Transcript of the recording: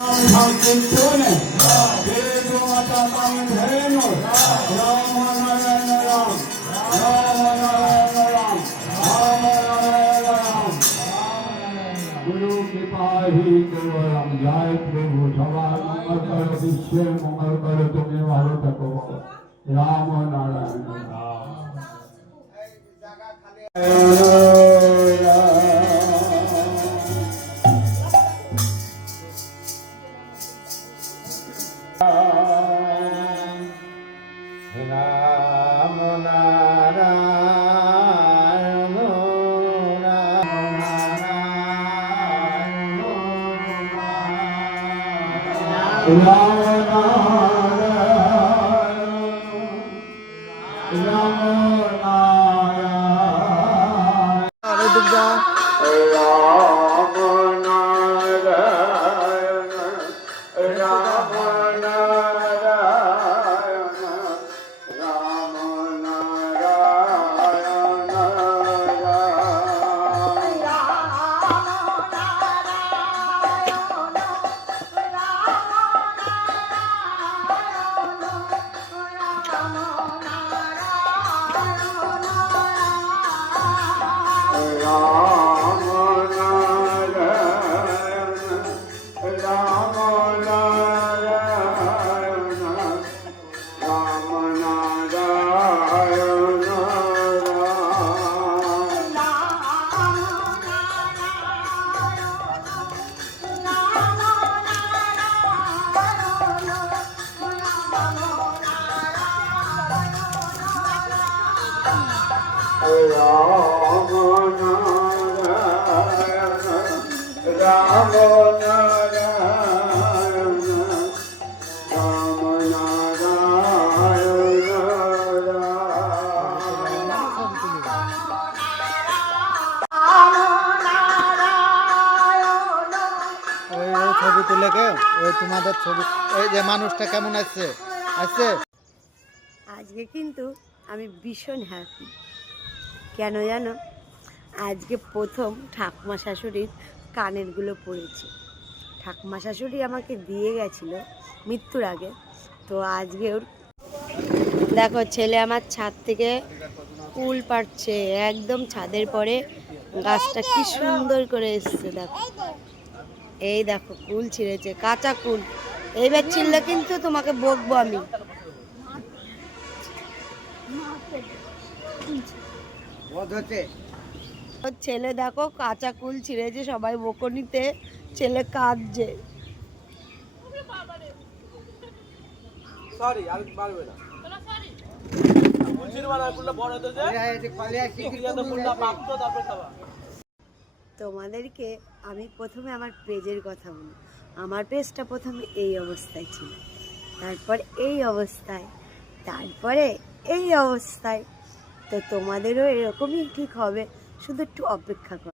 गुरु कृपा ही केवलम जय प्रभु सवार मंगल करो विश्व मंगल करो तुम्हें भालो थको राम नारायण राम नारायण ছবি তুলে কে ওই তোমাদের ছবি এই যে মানুষটা কেমন আছে আছে আজকে কিন্তু আমি ভীষণ হ্যাপি। কেন জানো? আজকে প্রথম ঠাকুমা শাশুড়ির কানেরগুলো পড়েছি। ঠাকুমা শাশুড়ি আমাকে দিয়ে গেছিলো মৃত্যুর আগে, তো আজকে ওর দেখো ছেলে আমার ছাদ থেকে কুল পাড়ছে, একদম ছাদের পরে গাছটা কি সুন্দর করে এসছে। দেখো এই দেখো কুল ছিঁড়েছে, কাঁচা কুল। এইবার ছিঁড়লে কিন্তু তোমাকে বকবো আমি। ছেলে দেখো কাঁচা কুল ছিঁড়েছে, সবাই বকুনিতে, ছেলে কাঁদছে। তোমাদেরকে আমি প্রথমে আমার পেজের কথা বলি। আমার পেজটা প্রথমে এই অবস্থায় ছিল, তারপর এই অবস্থায়, তারপরে এই অবস্থায়। তো তোমাদেরও এরকমই ঠিক হবে, শুধু একটু অপেক্ষা করো।